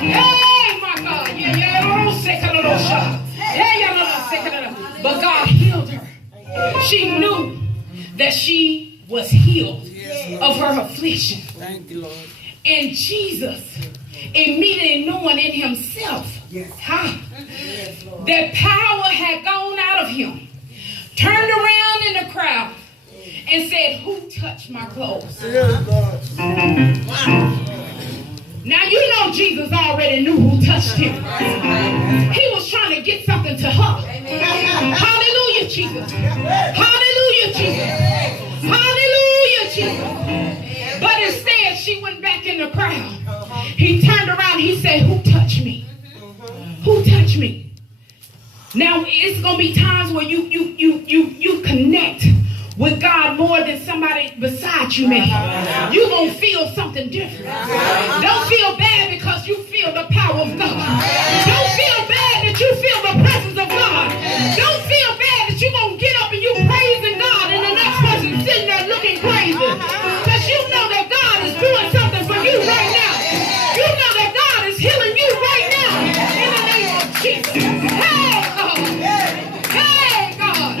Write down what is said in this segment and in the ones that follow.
Hey, my God. But God healed her. She knew that she was healed of her affliction. Thank you, Lord. And Jesus, immediately knowing in himself that power had gone out of him, turned around in the crowd and said, who touched my clothes? Now you know Jesus already knew who touched him. He was trying to get something to her. Hallelujah, Jesus. Hallelujah, Jesus. Hallelujah, Jesus. But instead, she went back in the crowd. He turned around and he said, who touched me? Who touched me? Now, it's going to be times where you connect with God more than somebody beside you may. You're going to feel something different. Don't feel bad because you feel the power of God. Don't feel bad that you feel the presence of God. Don't feel bad that you're going to get up and you praising God and the next person sitting there looking crazy. Because you know that God is doing something for you right now. You know that God is healing you right now. In the name of Jesus. Hey, God. Hey, God.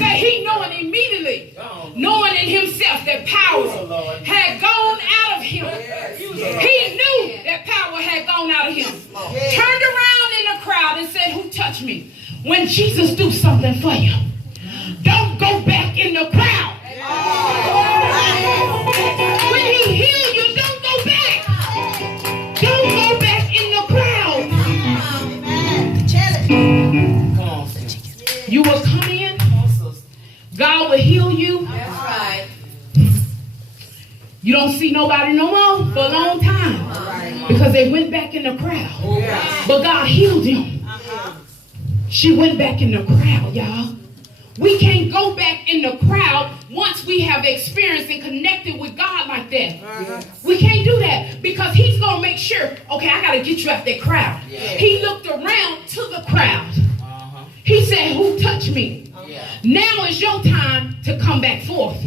That he knowing immediately, knowing in himself that power had gone out of him. He knew that power had gone out of him. Turned around in the crowd and said, who touched me? When Jesus do something for you, don't go back in the crowd. When he heal you, don't go back. Don't go back in the crowd. You will come in. God will heal you. That's right. You don't see nobody no more for a long time because they went back in the crowd. But God healed him. She went back in the crowd, y'all. We can't go back in the crowd once we have experienced and connected with God like that. We can't do that because he's going to make sure, okay, I got to get you out that crowd. He looked around to the crowd. He said, who touched me? Now is your time to come back forth.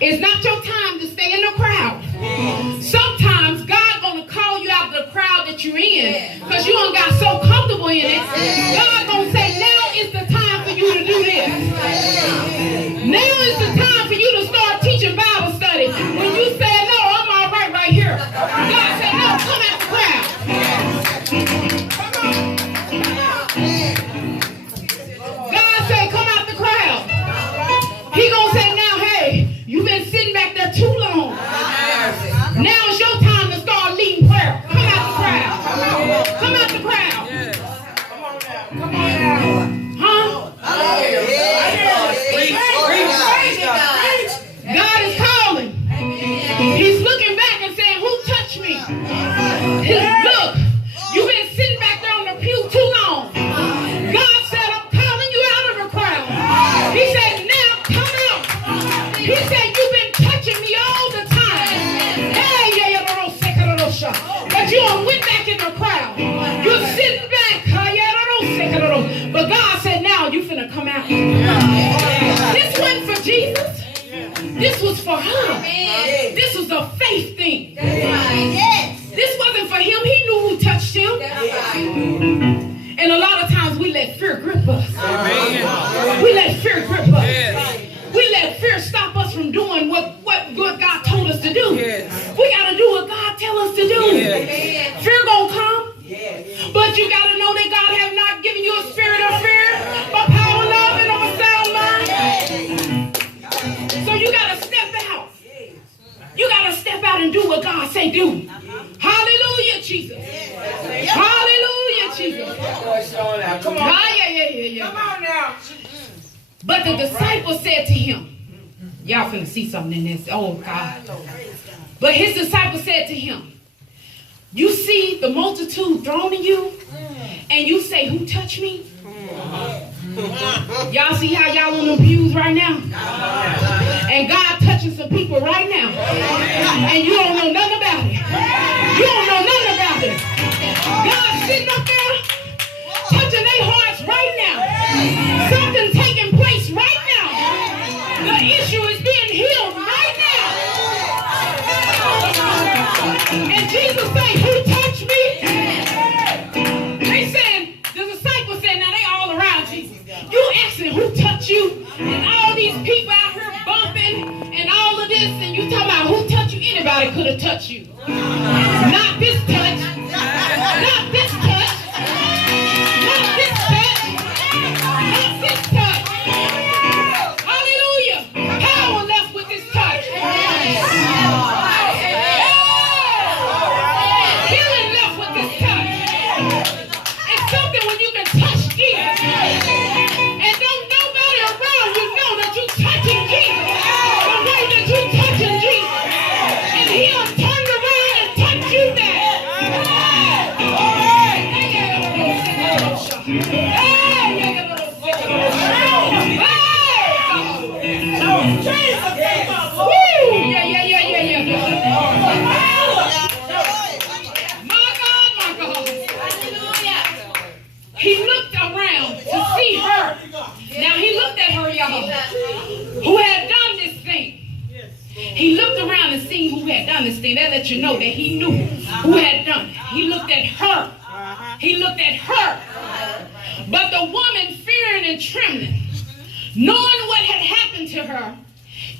It's not your time to stay in the crowd. Sometimes God's going to call you out of the crowd that you're in because you done got so comfortable in it. God's going to say, now is the time for you to do this. Now is the time for you to start teaching Bible study. When you say, no, I'm all right here. God said, no, come out the crowd. He gonna say now, hey, you've been sitting back there too long. Now it's your time to start leading prayer. Come out the crowd. Come out the crowd. Come on now. Come on now. Huh? God is calling. He's looking back and saying, who touched me? Look, you've been sitting back there on the pew too long. God said, I'm calling you out of the crowd. He said, he said, you've been touching me all the time. Hey, but you went back in the crowd. You're sitting back. But God said, now you finna come out. This wasn't for Jesus. This was for her. This was a faith thing. This wasn't for him. He knew who touched him. And a lot of times we let fear grip us. We let fear grip us. We let fear stop us from doing what God told us to do. We got to do what God tells us to do. Fear gonna come. But you got to know that God has not given you a spirit of fear, but power, love, and of a sound mind. So you got to step out. You got to step out and do what God say do. Hallelujah, Jesus. Hallelujah, Jesus. Come on. Come on now. But the disciples said to him, y'all finna see something in this. Oh, God. But his disciples said to him, you see the multitude thrown in you, and you say, who touched me? Y'all see how y'all on them pews right now? And God touching some people right now. And you don't know nothing about it. You don't know nothing about it. God's sitting up there touching their hearts right now. Something taking place right now. The issue is being healed right now. And Jesus said, who touched me? He looked around to see her. Now he looked at her, y'all, who had done this thing. He looked around and seen who had done this thing. That let you know that he knew who had done it. He looked at her. He looked at her. But the woman, fearing and trembling, knowing what had happened to her,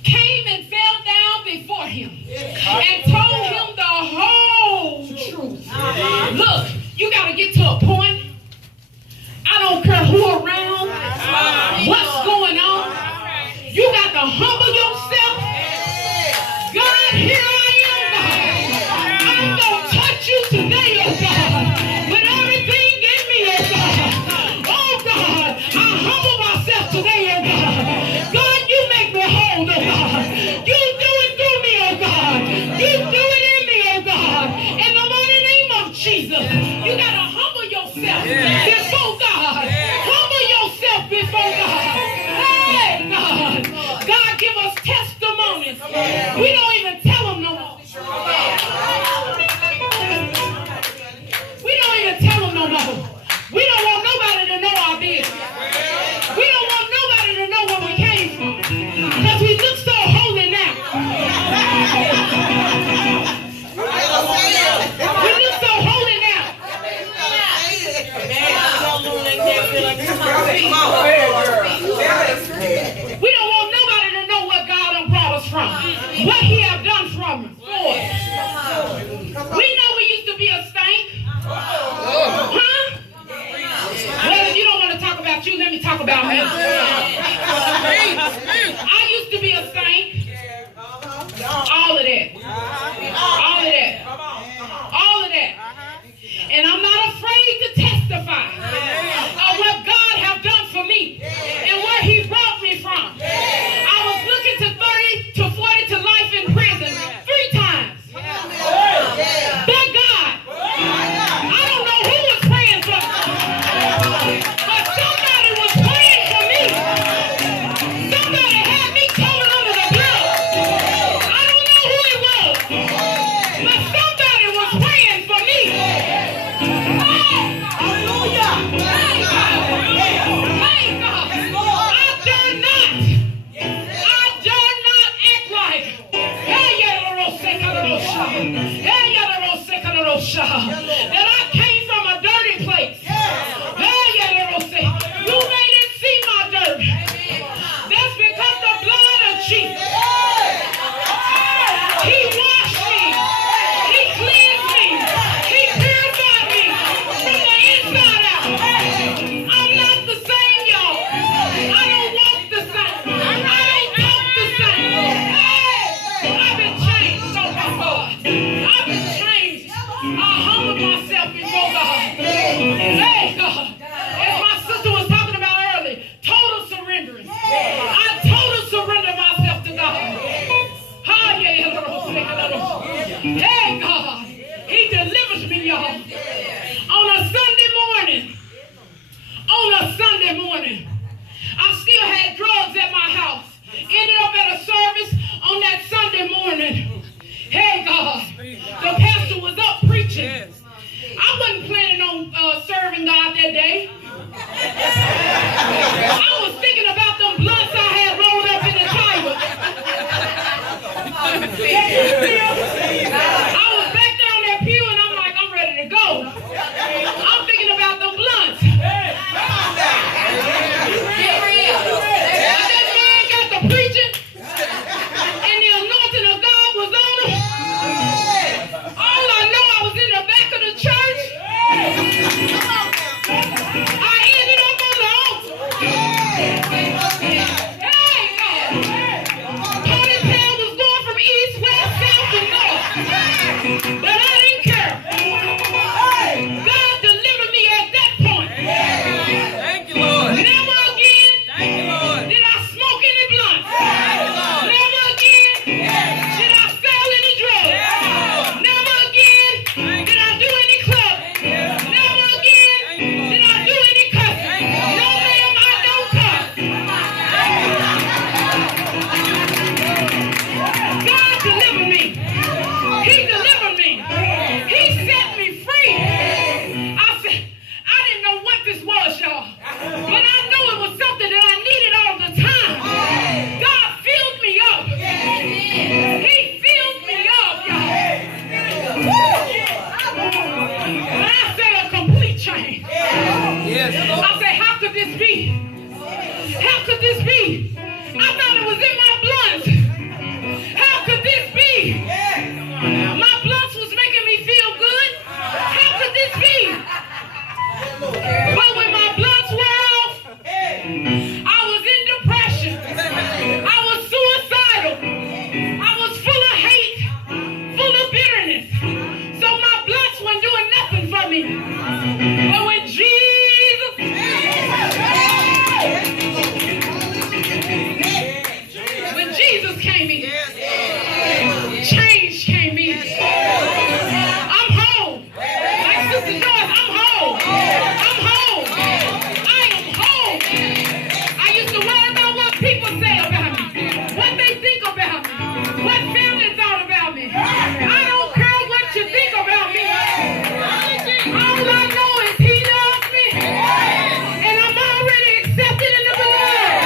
came and fell down before him and told him the whole truth. Look, you got to get to a point. I don't care who around, what's going on. You got to humble yourself. God, here I am, God. I'm going to touch you today, oh God. With everything in me, oh God. Oh God, I humble myself today, oh God. God, you make me whole, oh God. You do it through me, oh God. You do it in me, oh God. In the mighty name of Jesus, you got to humble yourself before God. Humble yourself before God. Hey, God. God, give us testimonies. We don't even tell them no more. We don't even tell them no more. We don't want nobody to know our business. We don't want nobody to know where we came from. Because we look so holy now. We look so holy now. We don't want nobody to know what God done brought us from. What he have done for us. We know we used to be a stank. Huh? Well, if you don't want to talk about you, let me talk about me. I used to be a saint. All of that. All of that. All of that. And I'm not afraid to testify of what God have done for me and where he brought me from. I was looking to 30 to 40 to life in prison 3 times. But God, I don't know who was praying for me, but somebody was praying for me. Somebody had me covered under the blood. I don't know who it was, but somebody was praying for me. Hallelujah. Hey, God. Hey, God. I dare not act like that I came from a dirty place. You made it see my dirt. That's because the blood of Jesus. He washed me. He cleansed me. He purified me from the inside out. I'm not the same, y'all. I don't walk the same. I don't talk the same. Hey, I've been changed so much, God. I've been changed. I humble myself before God. Hey, God. As my sister was talking about earlier, total surrenderance. I total surrender myself to God. Hey, God. He delivers me, y'all. On a Sunday morning, I still had drugs at my house. Ended up at a service on that Sunday morning. Hey, God. The pastor was up preaching. I wasn't planning on serving God that day. I was thinking about them blunts I had rolled up in the tire. I was back down that pew and I'm like, I'm ready to go. I'm thinking about them blunts. That man got the preaching and the anointing of God was on him. All I know, I was in the back of the church. I ended up on the altar. Hey, God. Ponytail was going from east, west, south, and north. But I didn't care. God I said, how could this be? How could this be? I thought it was in my blood. How could this be? My blood was making me feel good. How could this be? But when my bloods were off, I was in depression. I was suicidal. I was full of hate, full of bitterness. So my bloods weren't doing nothing for me. But when Jesus came in, change came in. I'm home. Like Sister Joyce, I'm home. I'm home. I am home. I used to worry about what people say about me, what they think about me, what family thought about me. I don't care what you think about me. All I know is He loves me, and I'm already accepted in the beloved.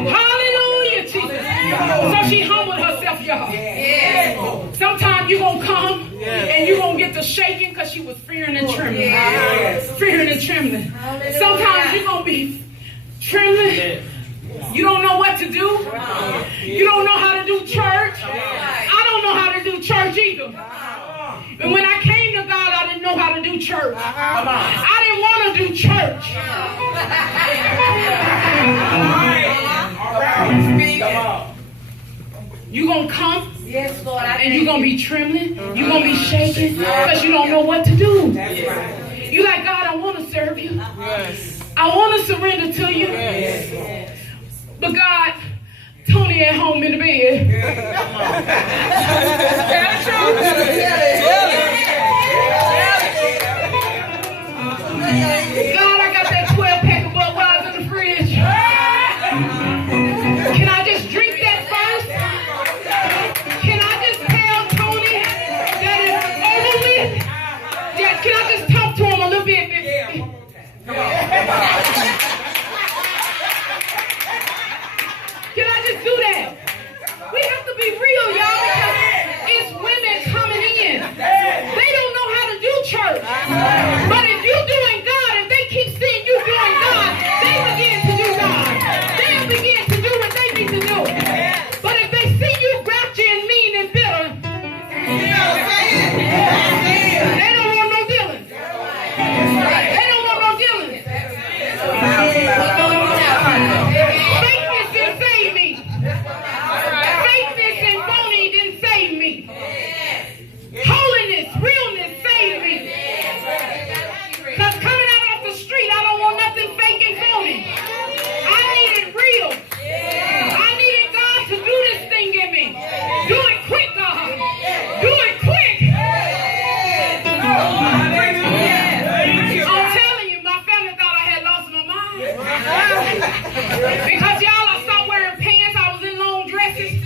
Hallelujah, Jesus. So she humbled herself, y'all. Sometimes you're going to come and you're going to get the shaking because she was fearing and trembling. Fearing and trembling. Sometimes you're going to be trembling. You don't know what to do. You don't know how to do church. I don't know how to do church either. And when I came to God, I didn't know how to do church. I didn't want to do church. You're going to come, yes, Lord, and you're going to be trembling. You're going to be shaking because you don't know what to do. You're like, God, I want to serve you. I want to surrender to you. But God, Tony at home in the bed. God, I got that 12-pack of Budweiser in the fridge. Can I just drink that first? Can I just tell Tony that it's over with? Yeah, can I just talk to him a little bit? Can I just do that? We have to be real, y'all, because it's women coming in. They don't know how to do church. But if you're doing God, if they keep seeing you doing God, they begin to do God. They'll begin to do what they need to do. But if they see you grouchy and mean and bitter, they don't want no dealings. They don't want no dealings. Fakeness didn't save me. Fakeness and phony didn't save me. Holiness, realness saved me. Because coming out off the street, I don't want nothing fake and phony. I needed real. I needed God to do this thing in me. Do it quick, God. Do it quick. I'm telling you, my family thought I had lost my mind. Because y'all, I stopped wearing pants. I was in long dresses.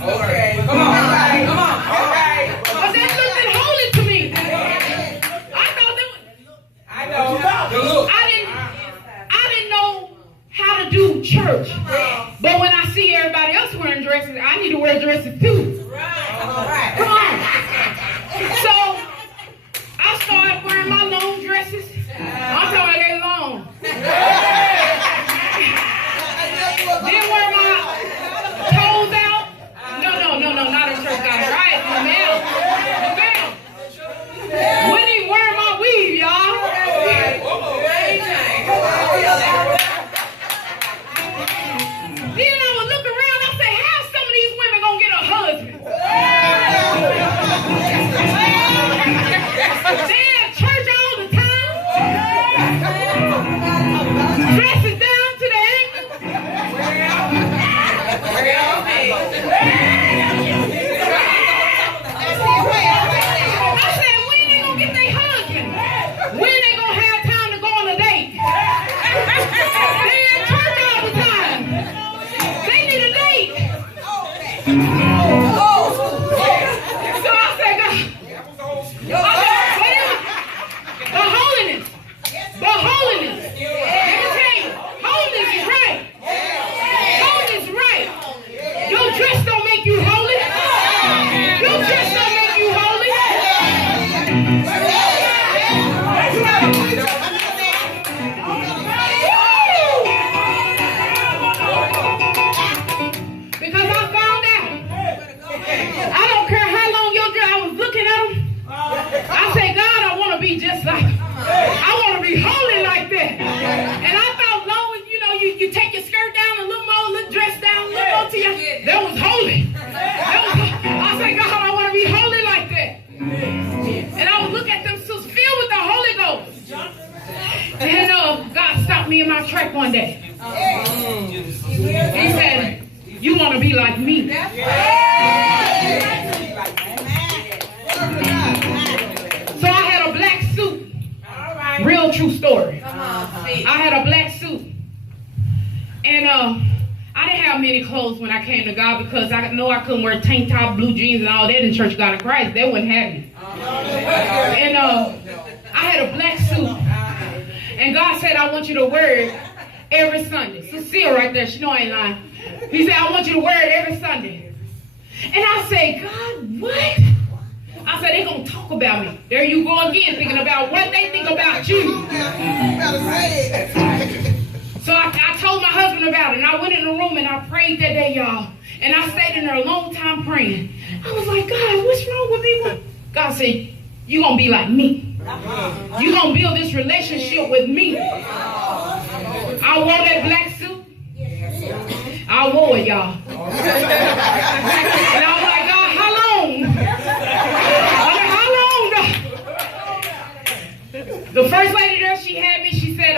Okay. Come on. All right. But that looked holy to me. I thought that was... I didn't know how to do church. But when I see everybody else wearing dresses, I need to wear dresses too. Come on. So I started wearing my long dresses. I'm talking they long. Then wear my toes out. No, not a church guy. Right? The male. Wouldn't even wear my weave, y'all. Then I would look around and say, how some of these women gonna get a husband? They have church all the time. And God stopped me in my track one day. He said, you want to be like me. So I had a black suit. Real true story. I had a black suit. And I didn't have many clothes when I came to God because I know I couldn't wear tank top, blue jeans, and all that in Church God of Christ. They wouldn't have me. And I had a black suit. And God said, I want you to wear it every Sunday. Cecile right there, she know I ain't lying. He said, I want you to wear it every Sunday. And I said, God, what? I said, they're going to talk about me. There you go again, thinking about what they think about you. So I told my husband about it, and I went in the room and I prayed that day, y'all. And I stayed in there a long time praying. I was like, God, what's wrong with me? God said, you're going to be like me. You're going to build this relationship with me. I wore that black suit. I wore it, y'all. And I was like, God, how long? The first lady there, she had me, she said,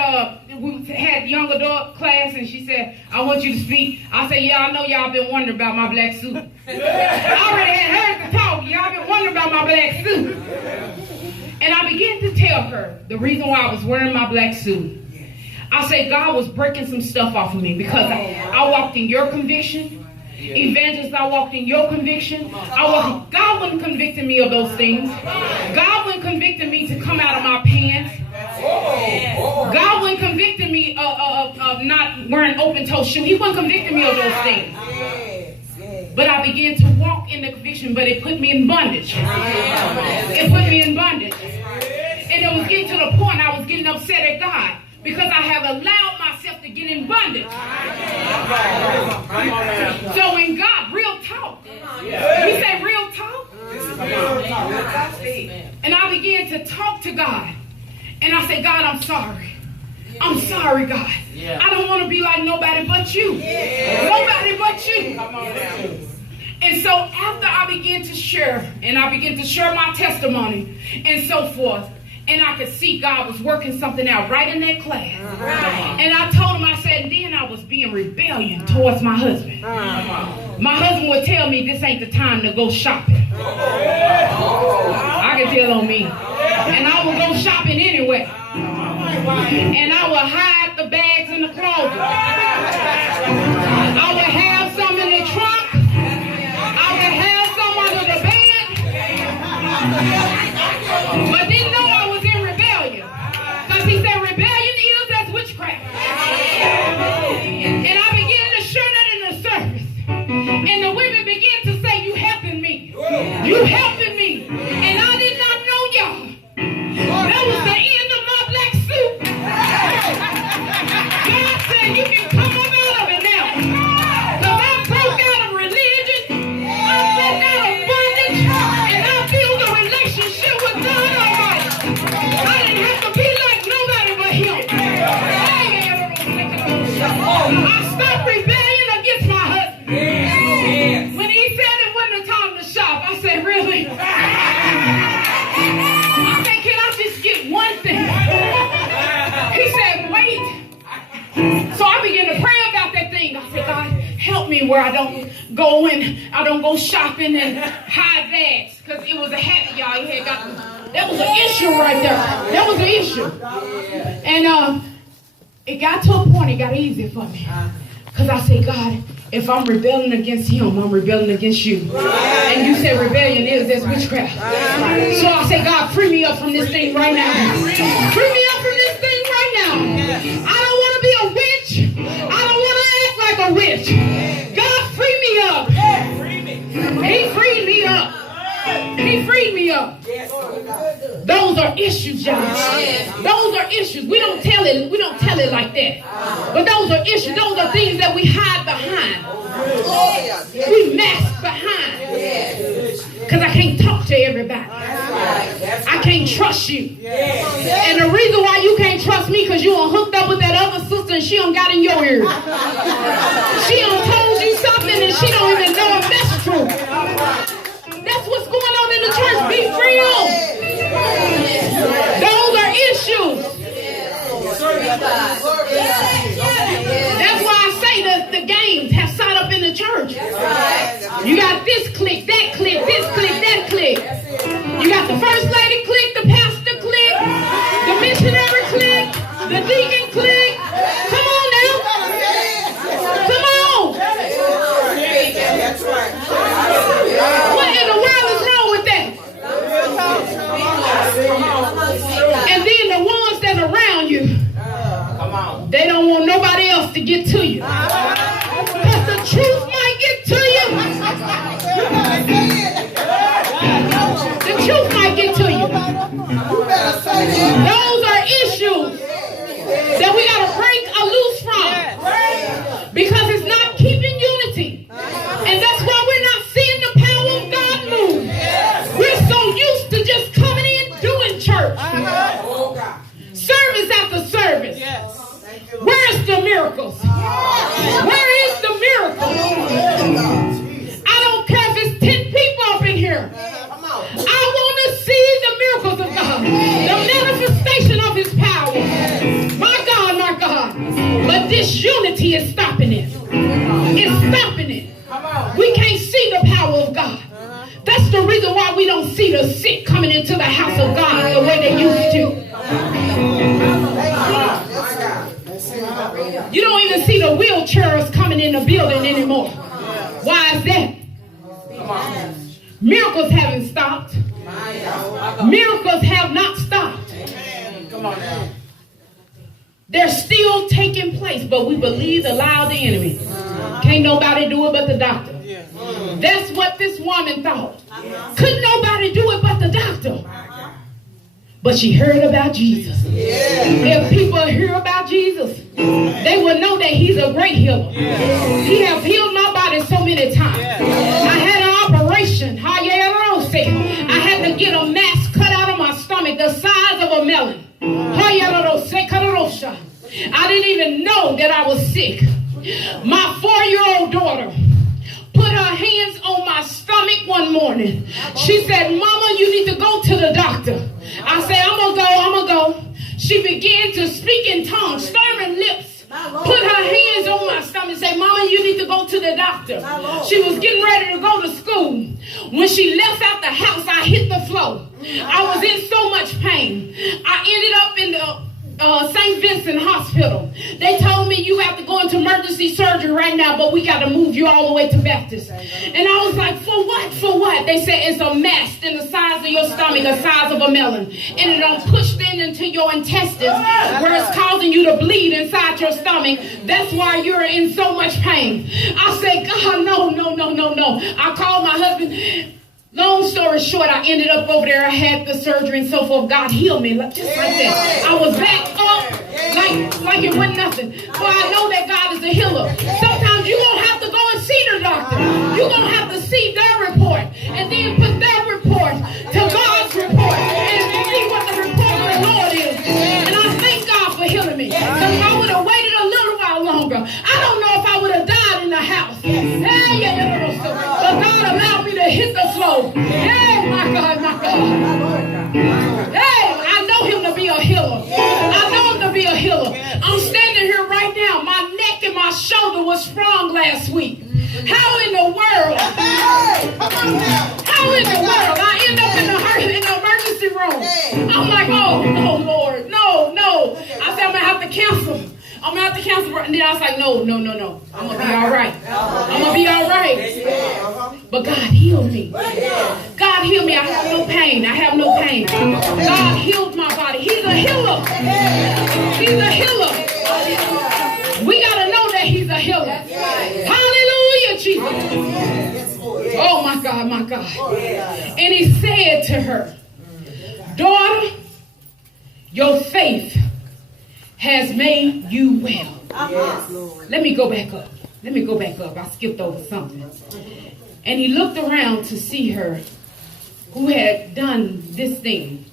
we had young adult class, and she said, I want you to speak. I said, yeah, I know y'all been wondering about my black suit. I already had heard the talk. Y'all been wondering about my black suit. And I began to tell her the reason why I was wearing my black suit. I said, God was breaking some stuff off of me because I walked in your conviction. Evangelist, I walked in your conviction. God wasn't convicting me of those things. God wasn't convicting me to come out of my pants. God wasn't convicting me of not wearing open-toe shoes. He wasn't convicting me of those things. But I began to walk in the conviction, but it put me in bondage. It put me in bondage. And it was getting to the point I was getting upset at God because I have allowed myself to get in bondage. So when God, real talk. We say real talk. And I began to talk to God. And I said, God, I'm sorry. I'm sorry, God. I don't want to be like nobody but you. Nobody but you. And so after I began to share, and I began to share my testimony and so forth, and I could see God was working something out right in that class. And I told him, I said, and then I was being rebellion towards my husband. My husband would tell me this ain't the time to go shopping. I can tell on me. And I would go shopping anyway. And I would hide the bags in the closet. I would have some in the trunk. I would have some under the bed. But didn't know I was in rebellion. Because he said rebellion is as witchcraft. And I began to share that in the service. And the women began to say, you helping me. You helping me. And I did not know y'all. That was the end of my black suit. God said you can come up out of it now. Because I broke out of religion. I broke out of bondage. And I built a relationship with God Almighty. I didn't have to be like nobody but him. I stopped rebellion against my husband. When he said it wasn't the time to shop, I said, really? One thing. He said, wait. So I began to pray about that thing. I said, God, help me where I don't go shopping and hide bags. Because it was a habit, y'all. That was an issue right there. That was an issue. And it got to a point, it got easy for me. Because I said, God, if I'm rebelling against him, I'm rebelling against you. And you said rebellion is as witchcraft. So I said, God, free me up from this thing right now. Free me up from this thing right now. I don't want to be a witch. I don't want to act like a witch. God, free me up. He freed me up. He freed me up. Those are issues, y'all. Those are issues. We don't tell it like that. But those are issues. Those are things that we hide behind. We mask behind. Because I can't talk to everybody. I can't trust you. And the reason why you can't trust me because you are hooked up with that other sister and she don't got in your ear. She done told you something and she don't even know if that's true. That's what's going on in the church. Be real. Those are issues. That's why I say that the games have set up in the church. You got this clique, that clique, this clique, that clique. You got the first lady clique, the pastor clique, the missionary clique, the deacon clique. Come on now. Come on. What in the world is wrong with that? And then the ones that are around you, they don't want nobody else to get to you. Because the truth might get to you. The truth might get to you. Those are issues that we got to break loose from. Because it's not keeping unity. And that's why we're not seeing the power of God move. We're so used to just coming in doing church. Service after service. Where's the miracles? Where is the miracle? I don't care if it's 10 people up in here. I want to see the miracles of God. The manifestation of his power. My God, my God. But this unity is stopping it. It's stopping it. We can't see the power of God. That's the reason why we don't see the sick coming into the house of God the way they used to. You don't even see the wheelchairs coming in the building anymore. Why is that? Miracles haven't stopped. Miracles have not stopped. They're still taking place, but we believe the lie of the enemy. Can't nobody do it but the doctor. That's what this woman thought. Couldn't nobody do it but the doctor. But she heard about Jesus. If people hear about Jesus, they will know that he's a great healer. He has healed my body so many times. I had an operation. I had to get a mass cut out of my stomach the size of a melon. I didn't even know that I was sick. My 4-year-old daughter put her hands on my stomach one morning. She said, Mama, you need to go to the doctor. I said, I'm going to go. She began to speak in tongues, stirring lips, put her hands on my stomach and say, Mama, you need to go to the doctor. She was getting ready to go to school. When she left out the house, I hit the floor. I was in so much pain. I ended up in the St. Vincent Hospital. They told me you have to go into emergency surgery right now, but we got to move you all the way to Baptist. And I was like, for what? For what? They said it's a mass in the size of your stomach, the size of a melon. And it done pushed into your intestines where it's causing you to bleed inside your stomach. That's why you're in so much pain. I said, God, no. I called my husband. Long story short, I ended up over there. I had the surgery and so forth. God healed me just like that. I was back up like it wasn't nothing. So I know that God is a healer. Sometimes you're going to have to go and see the doctor. You're going to have to see their report and then put their report to God's report and see what the report of the Lord is. And I thank God for healing me. Because I would have waited a little while longer. I don't know if I would have died in the house. But God allowed me to hit the floor. Hey, my God. Hey, I know him to be a healer. I know him to be a healer. I'm standing here right now. My neck and my shoulder was sprung last week. How in the world? How in the world? I end up in the emergency room. I'm like, oh, no, Lord. No. I said, I'm going to have to cancel. And then I was like, no. I'm going to be all right. I'm going to be all right. But God healed me. God healed me. I have no pain. God healed my body. He's a healer. We got to know that he's a healer. Hallelujah, Jesus. Oh, my God. And he said to her, daughter, your faith has made you well. Let me go back up. I skipped over something. And he looked around to see her who had done this thing.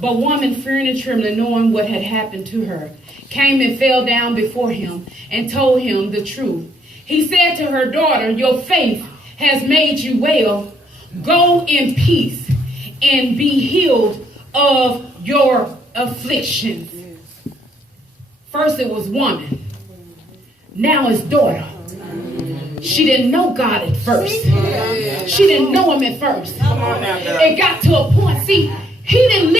But woman, fearing and trembling, knowing what had happened to her, came and fell down before him and told him the truth. He said to her, daughter, your faith has made you well. Go in peace and be healed of your afflictions. First it was woman. Now it's daughter. She didn't know God at first. She didn't know him at first. It got to a point. See, he didn't live